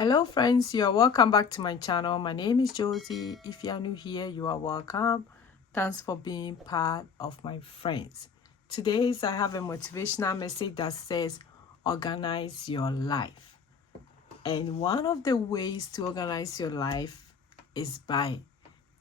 Hello friends, you are welcome back to my channel. My name is Josy. If you are new here, you are welcome. Thanks for being part of my friends. Today I have a motivational message that says organize your life. And one of the ways to organize your life is by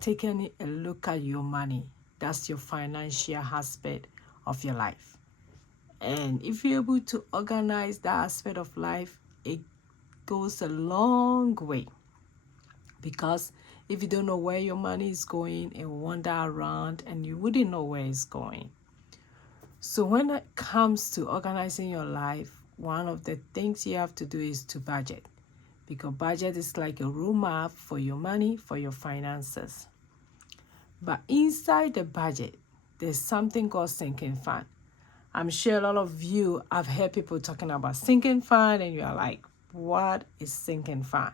taking a look at your money. That's your financial aspect of your life. And if you're able to organize that aspect of life, it goes a long way. Because if you don't know where your money is going, it will wander around and you wouldn't know where it's going. So when it comes to organizing your life, one of the things you have to do is to budget. Because budget is like a roadmap for your money, for your finances. But inside the budget, there's something called sinking fund. I'm sure a lot of you have heard people talking about sinking fund and you are like, what is sinking fund?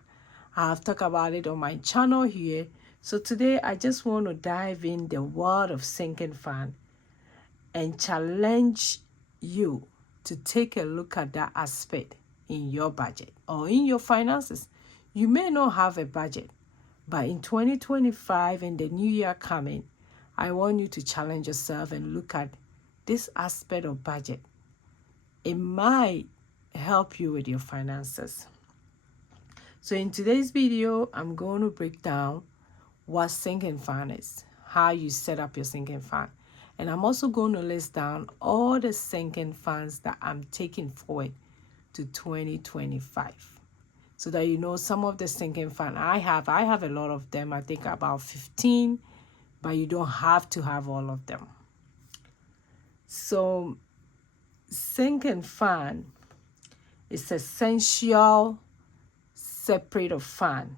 I've talked about it on my channel here. So today I just want to dive in the world of sinking fund and challenge you to take a look at that aspect in your budget or in your finances. You may not have a budget, but in 2025 and the new year coming, I want you to challenge yourself and look at this aspect of budget. It might help you with your finances. So in today's video, I'm going to break down what sinking fund is, how you set up your sinking fund. And I'm also going to list down all the sinking funds that I'm taking forward to 2025. So that you know some of the sinking fund I have a lot of them. I think about 15, but you don't have to have all of them. So sinking fund is essential separate of fund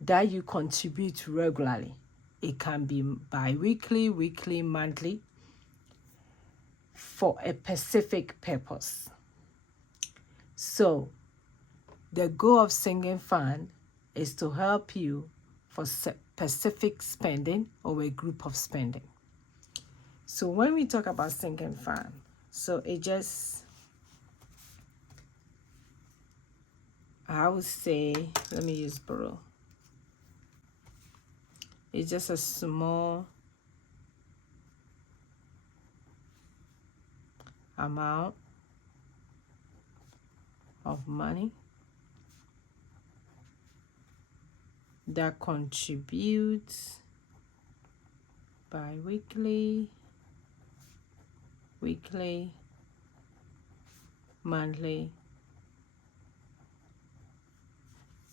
that you contribute regularly. It can be bi-weekly, weekly, monthly for a specific purpose. So the goal of sinking fund is to help you for specific spending or a group of spending. So when we talk about sinking fund, so it just, I would say, let me use borrow. It's just a small amount of money that contributes bi-weekly, weekly, monthly,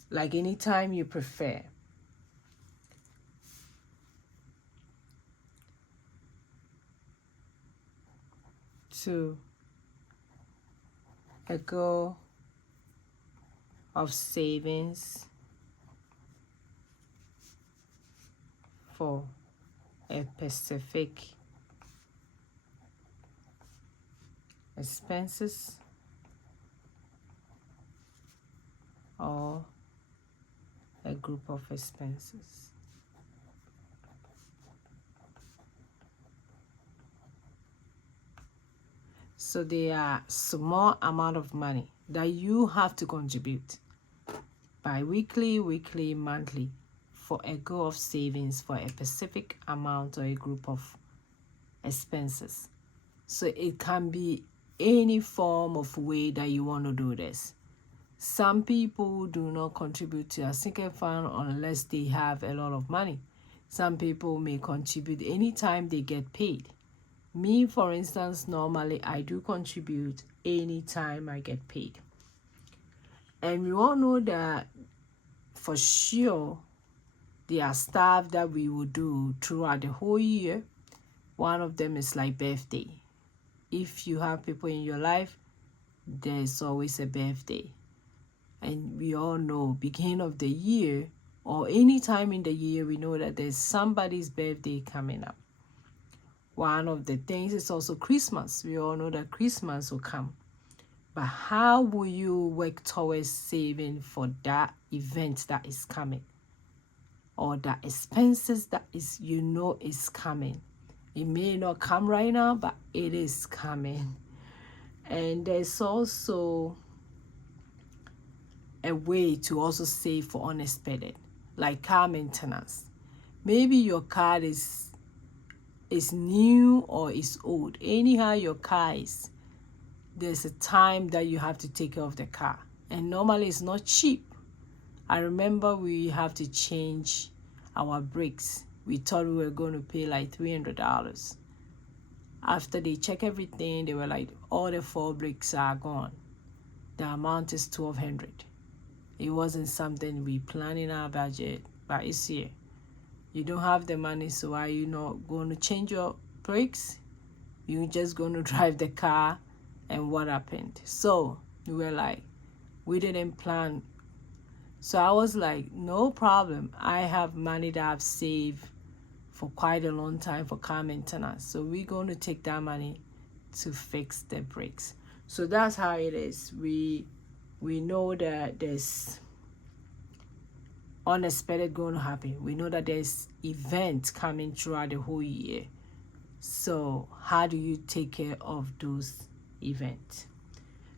like anytime you prefer. To a goal of savings for a specific expenses or a group of expenses. So they are small amount of money that you have to contribute bi-weekly, weekly, monthly for a goal of savings for a specific amount or a group of expenses. So it can be any form of way that you want to do this. Some people do not contribute to a sinking fund unless they have a lot of money. Some people may contribute anytime they get paid. Me, for instance, normally I do contribute anytime I get paid. And we all know that for sure there are stuff that we will do throughout the whole year. One of them is like birthday. If you have people in your life, there's always a birthday. And we all know beginning of the year or any time in the year, we know that there's somebody's birthday coming up. One of the things is also Christmas. We all know that Christmas will come. But how will you work towards saving for that event that is coming? Or that expenses that is is coming? It may not come right now, but it is coming. And there's also a way to also save for unexpected, like car maintenance. Maybe your car is new or is old. Anyhow your car is, there's a time that you have to take care of the car, and normally it's not cheap. I remember we have to change our brakes. We thought we were going to pay like $300. After they check everything, they were like, all the 4 brakes are gone. The amount is $1,200. It wasn't something we planned in our budget, but it's here. You don't have the money, so are you not going to change your brakes? You're just going to drive the car, and what happened? So we were like, we didn't plan. So I was like, no problem. I have money that I've saved for quite a long time for car maintenance. So we're going to take that money to fix the brakes. So that's how it is. We know that there's unexpected going to happen. We know that there's events coming throughout the whole year. So how do you take care of those events?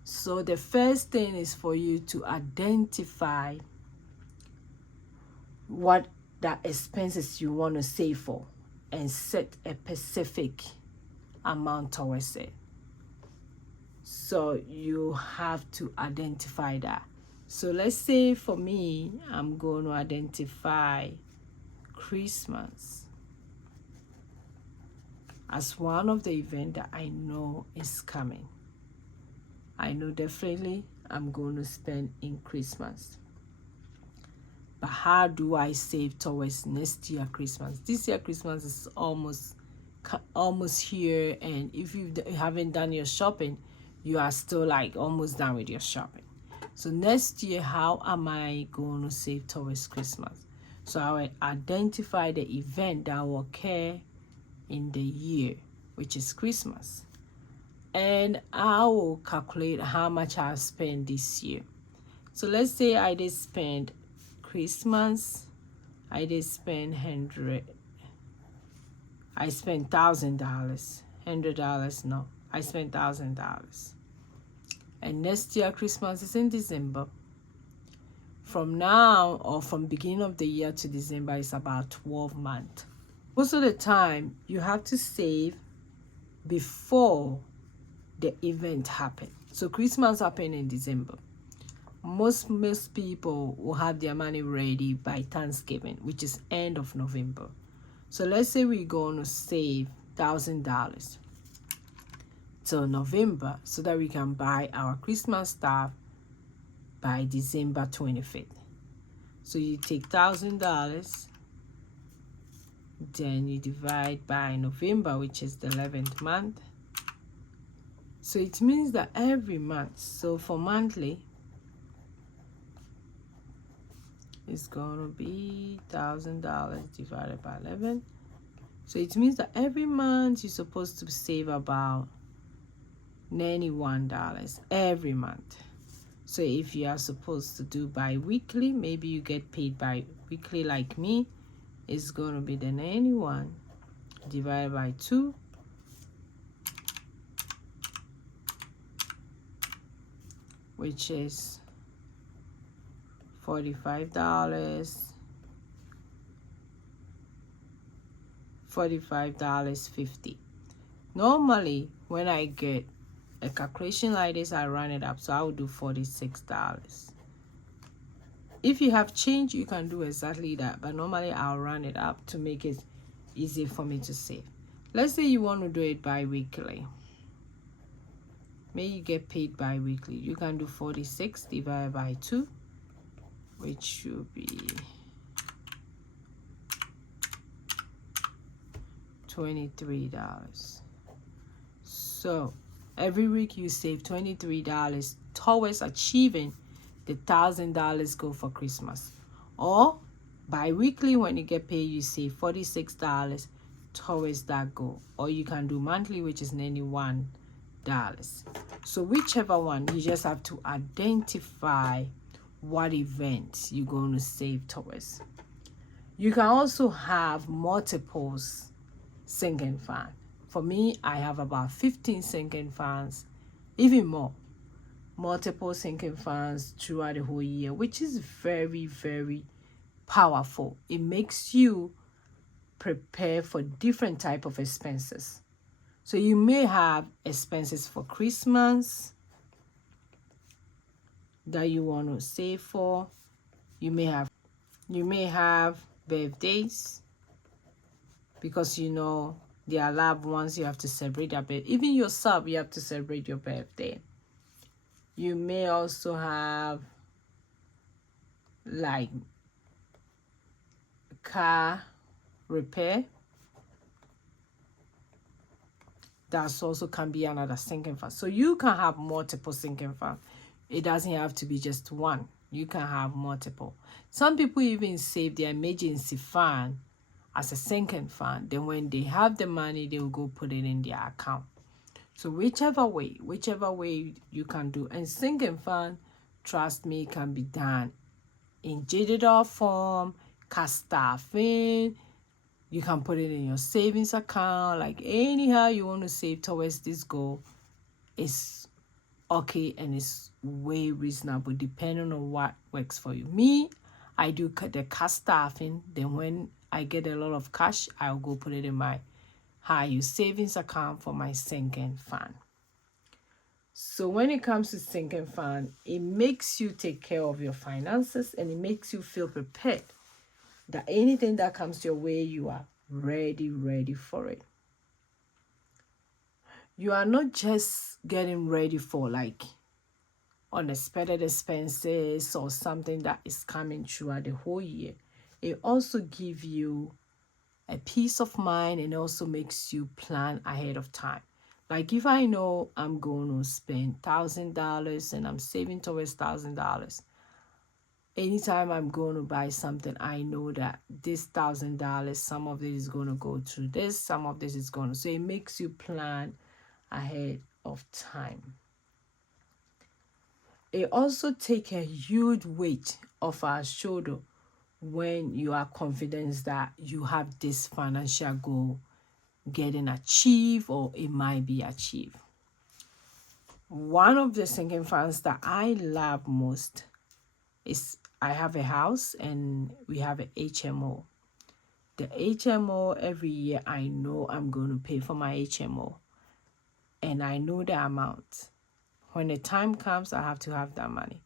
So the first thing is for you to identify what the expenses you want to save for and set a specific amount towards it. So you have to identify that. So let's say for me, I'm going to identify Christmas as one of the events that I know is coming. I know definitely I'm going to spend in Christmas. But how do I save towards next year Christmas? This year Christmas is almost here, and if you haven't done your shopping, you are still like almost done with your shopping. So next year, how am I going to save towards Christmas? So I will identify the event that will occur in the year, which is Christmas. And I will calculate how much I've spent this year. So let's say I did spend Christmas, I did spend $100. I spent $1,000. $100, no. I spent $1,000. And next year Christmas is in December. From now, or from beginning of the year to December, is about 12 months. Most of the time, you have to save before the event happens. So Christmas happened in December. Most people will have their money ready by Thanksgiving, which is end of November. So let's say we're going to save $1,000 till November so that we can buy our Christmas stuff by December 25th. So you take $1,000, then you divide by November, which is the 11th month. So it means that every month, so for monthly, it's going to be $1,000 divided by 11. So it means that every month you're supposed to save about $91 every month. So if you are supposed to do bi-weekly, maybe you get paid bi-weekly like me, it's going to be the 91 divided by 2, which is $45.50. Normally, when I get a calculation like this, I run it up, so I will do $46. If you have change, you can do exactly that, but normally I'll run it up to make it easy for me to save. Let's say you want to do it bi-weekly. May you get paid bi-weekly. You can do 46 divided by 2, which should be $23. So every week you save $23 towards achieving the $1,000 goal for Christmas. Or bi-weekly, when you get paid, you save $46 towards that goal. Or you can do monthly, which is $91. So whichever one, you just have to identify what event you're going to save towards. You can also have multiples sinking fan. For me, I have about 15 sinking fans, even more. multiple sinking funds throughout the whole year, which is very, very powerful. It makes you prepare for different type of expenses. So you may have expenses for Christmas that you want to save for. You may have birthdays, because you know there are loved ones you have to celebrate their birthday. Even yourself, you have to celebrate your birthday. You may also have like car repair. That's also can be another sinking fund. So you can have multiple sinking funds. It doesn't have to be just one. You can have multiple. Some people even save their emergency fund as a sinking fund. Then when they have the money, they will go put it in their account. So whichever way you can do. And sinking fund, trust me, can be done in digital form, cash staffing. You can put it in your savings account. Like anyhow you want to save towards this goal, it's okay, and it's way reasonable depending on what works for you. Me, I do the cash staffing. Then when I get a lot of cash, I'll go put it in my high use savings account for my sinking fund. So when it comes to sinking fund, it makes you take care of your finances, and it makes you feel prepared that anything that comes your way, you are ready for it. You are not just getting ready for like unexpected expenses or something that is coming throughout the whole year. It also gives you a peace of mind, and also makes you plan ahead of time. Like if I know I'm going to spend $1,000 and I'm saving towards $1,000, anytime I'm going to buy something, I know that this $1,000, some of it is going to go through this, some of this is going to. So it makes you plan ahead of time. It also takes a huge weight off our shoulder when you are confident that you have this financial goal getting achieved, or it might be achieved. One of the sinking funds that I love most is, I have a house and we have an HMO. The HMO, every year I know I'm going to pay for my HMO, and I know the amount. When the time comes, I have to have that money.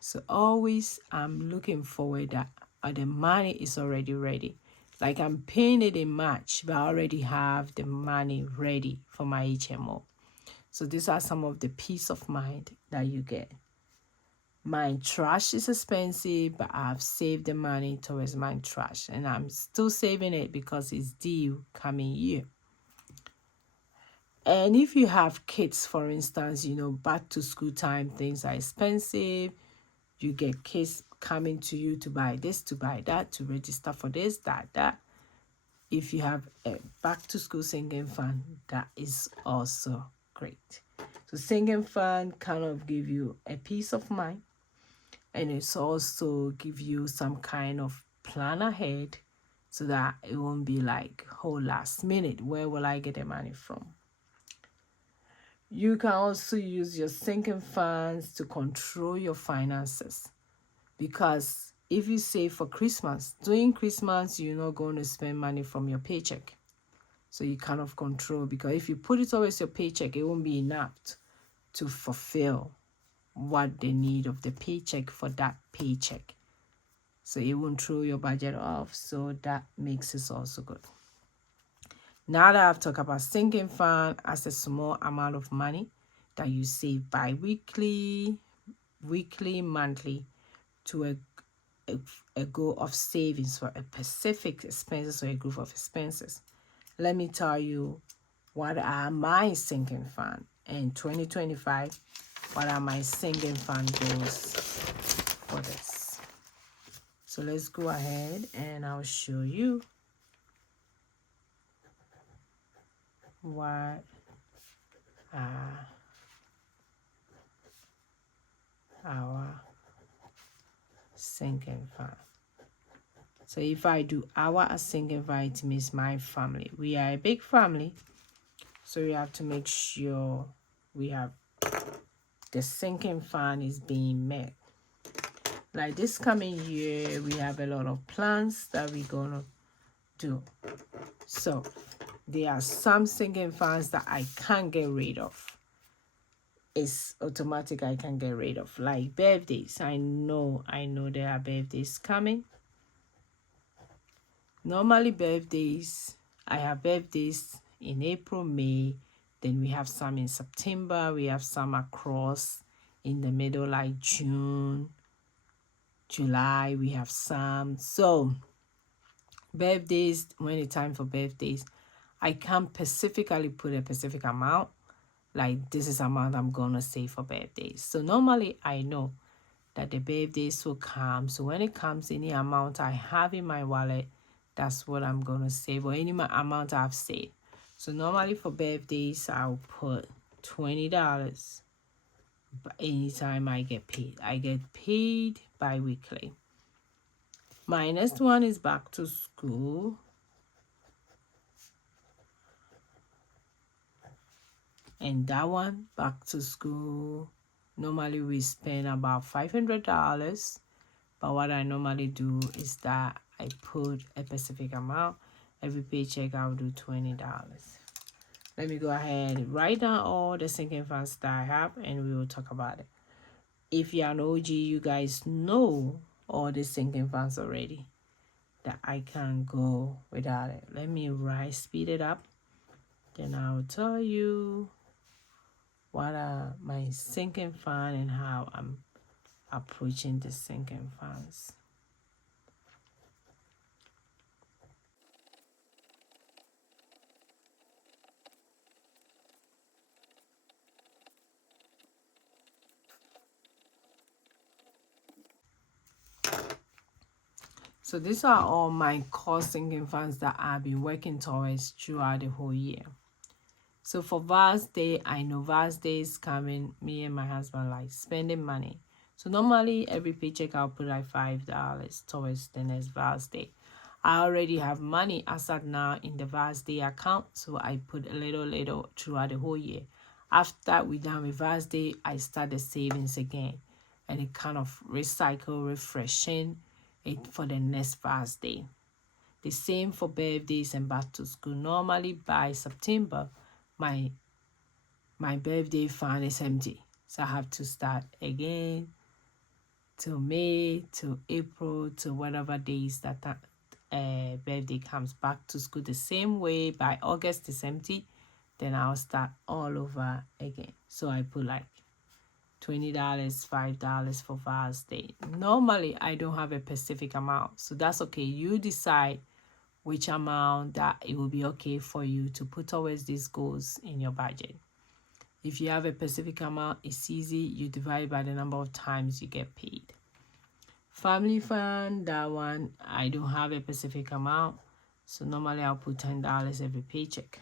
So always I'm looking forward that the money is already ready. Like I'm paying it in March, but I already have the money ready for my HMO. So these are some of the peace of mind that you get. My trash is expensive, but I've saved the money towards my trash, and I'm still saving it because it's due coming year. And if you have kids, for instance, you know, back to school time, things are expensive. You get kids coming to you to buy this, to buy that, to register for this, that. If you have a back to school sinking fund, that is also great. So sinking fund kind of give you a peace of mind, and it's also give you some kind of plan ahead, so that it won't be like whole last minute, where will I get the money from? You can also use your sinking funds to control your finances, because if you save for Christmas, during Christmas, you're not going to spend money from your paycheck. So you kind of control, because if you put it towards your paycheck, it won't be enough to fulfill what the need of the paycheck for that paycheck. So it won't throw your budget off. So that makes it also good. Now that I've talked about sinking fund as a small amount of money that you save bi-weekly, weekly, monthly, to a goal of savings for a specific expenses or a group of expenses. Let me tell you what are my sinking fund in 2025. What are my sinking fund goals for this? So let's go ahead and I'll show you what are our sinking fund. So if I do our sinking fund, it means my family. We are a big family, so we have to make sure we have the sinking fund is being met. Like this coming year, we have a lot of plans that we're gonna do. So there are some sinking funds that I can't get rid of. It's automatic, I can get rid of. Like birthdays. I know there are birthdays coming. Normally birthdays, I have birthdays in April, May, then we have some in September, we have some across in the middle like June, July, we have some. So birthdays, when it's time for birthdays, I can't specifically put a specific amount, like this is amount I'm gonna save for birthdays. So normally I know that the birthdays will come. So when it comes, any amount I have in my wallet, that's what I'm gonna save, or any amount I've saved. So normally for birthdays, I'll put $20 anytime I get paid. I get paid bi-weekly. My next one is back to school. And that one, back to school, normally we spend about $500. But what I normally do is that I put a specific amount. Every paycheck, I'll do $20. Let me go ahead and write down all the sinking funds that I have, and we will talk about it. If you're an OG, you guys know all the sinking funds already, that I can't go without it. Let me speed it up. Then I'll tell you what are my sinking fund and how I'm approaching the sinking funds. So these are all my core sinking funds that I've been working towards throughout the whole year. So for Vals Day, I know Vals Day is coming. Me and my husband like spending money. So normally every paycheck I'll put like $5 towards the next Vals Day. I already have money as at now in the Vals Day account, so I put a little throughout the whole year. After we done with Vals Day, I start the savings again, and it kind of refreshing it for the next Vals Day. The same for birthdays and back to school. Normally by September, my birthday fund is empty, so I have to start again till May, till April, till whatever days that birthday comes. Back to school the same way. By August it's empty, then I'll start all over again. So I put like $20, $5 for Vals Day. Normally I don't have a specific amount, so that's okay. You decide which amount that it will be okay for you to put towards these goals in your budget. If you have a specific amount, it's easy. You divide by the number of times you get paid. Family fund, that one, I don't have a specific amount. So normally I'll put $10 every paycheck.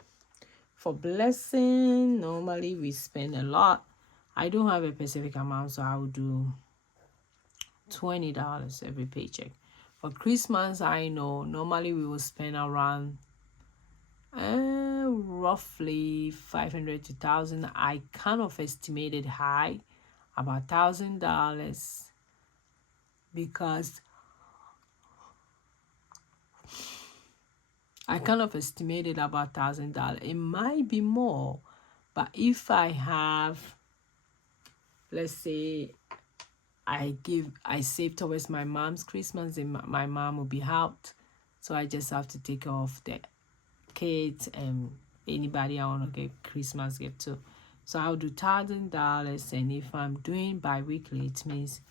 For blessing, normally we spend a lot. I don't have a specific amount, so I will do $20 every paycheck. For Christmas, I know normally we will spend around roughly 500 to 1,000. I kind of estimated high, about $1,000, because I kind of estimated about $1,000. It might be more, but if I have, let's say, I save towards my mom's Christmas, and my mom will be out, so I just have to take off the kids and anybody I want to get Christmas gift to. So I'll do $1,000, and if I'm doing bi-weekly, it means,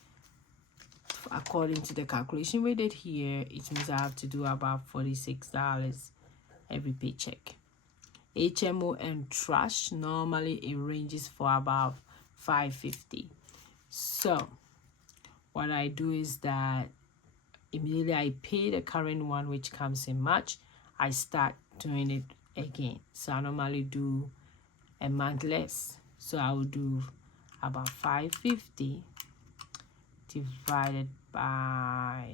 according to the calculation we did here, it means I have to do about $46 every paycheck. HMO and trash, normally it ranges for about $550. So what I do is that immediately I pay the current one, which comes in March, I start doing it again. So I normally do a month less. So I will do about $550 divided by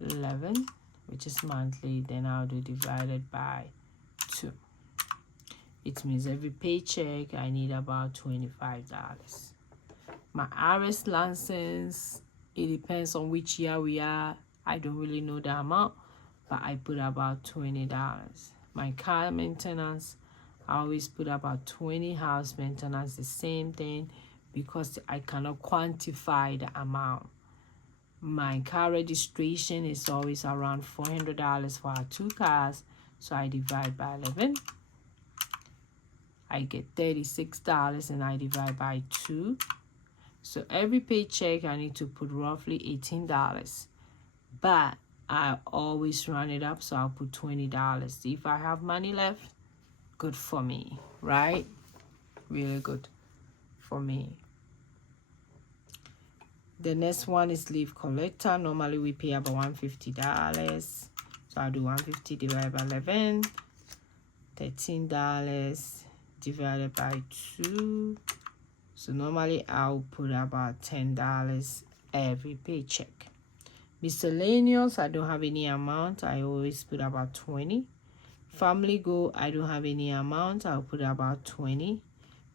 11, which is monthly. Then I'll do divided by 2. It means every paycheck I need about $25. My RS license, it depends on which year we are. I don't really know the amount, but I put about $20. My car maintenance, I always put about 20. House maintenance, the same thing, because I cannot quantify the amount. My car registration is always around $400 for our 2 cars, so I divide by 11. I get $36 and I divide by 2. So every paycheck I need to put roughly $18, but I always run it up, so I'll put $20. If I have money left, good for me, right? Really good for me. The next one is leave collector. Normally we pay about $150, so I'll do 150 divided by 11, $13 divided by 2. So normally I'll put about $10 every paycheck. Miscellaneous, I don't have any amount. I always put about 20. Family goal, I don't have any amount. I'll put about 20.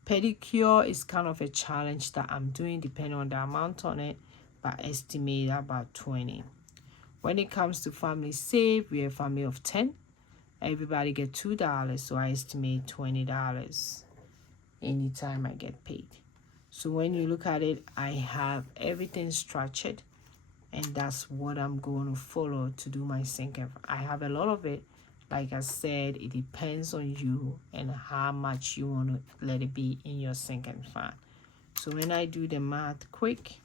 Pedicure is kind of a challenge that I'm doing depending on the amount on it, but estimate about 20. When it comes to family save, we're a family of 10. Everybody get $2, so I estimate $20 anytime I get paid. So when you look at it, I have everything structured, and that's what I'm going to follow to do my sinking. I have a lot of it. Like I said, it depends on you and how much you want to let it be in your sinking fund. So when I do the math quick,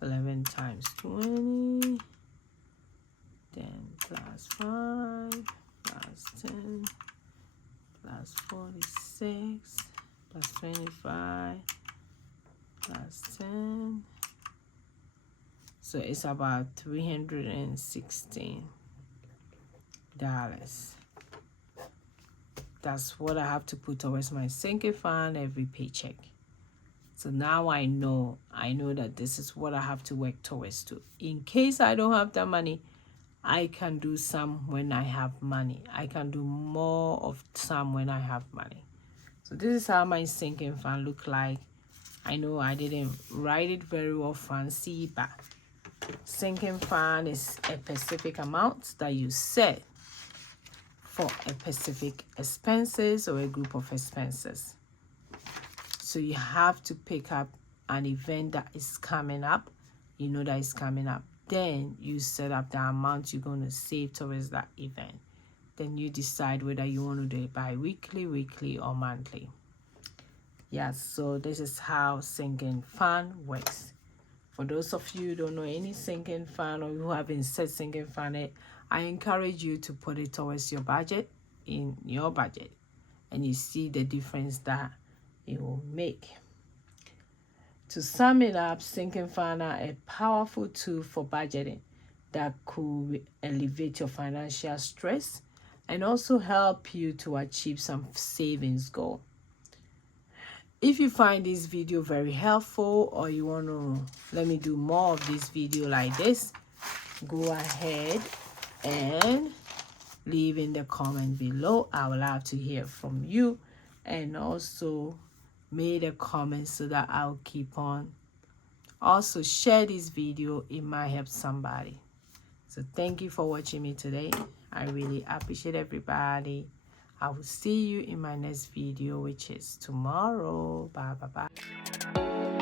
11 times 20, 10 plus 5 plus 10 plus 46 plus 25 plus 10. So it's about $316. That's what I have to put towards my sinking fund every paycheck. So now I know that this is what I have to work towards to. In case I don't have that money, I can do some when I have money. I can do more of some when I have money. So this is how my sinking fund look like. I know I didn't write it very well fancy, but sinking fund is a specific amount that you set for a specific expenses or a group of expenses. So you have to pick up an event that is coming up. You know that is coming up. Then you set up the amount you're going to save towards that event. Then you decide whether you want to do it bi-weekly, weekly, or monthly. Yes, so this is how sinking fund works. For those of you who don't know any sinking fund or who haven't set sinking fund, I encourage you to put it towards your budget, in your budget, and you see the difference that it will make. To sum it up, sinking fund are a powerful tool for budgeting that could elevate your financial stress and also help you to achieve some savings goal. If you find this video very helpful, or you want to let me do more of this video like this, go ahead and leave in the comment below. I would love to hear from you, and also make a comment so that I'll keep on. Also share this video, it might help somebody. So thank you for watching me today. I really appreciate everybody. I will see you in my next video, which is tomorrow. Bye bye bye.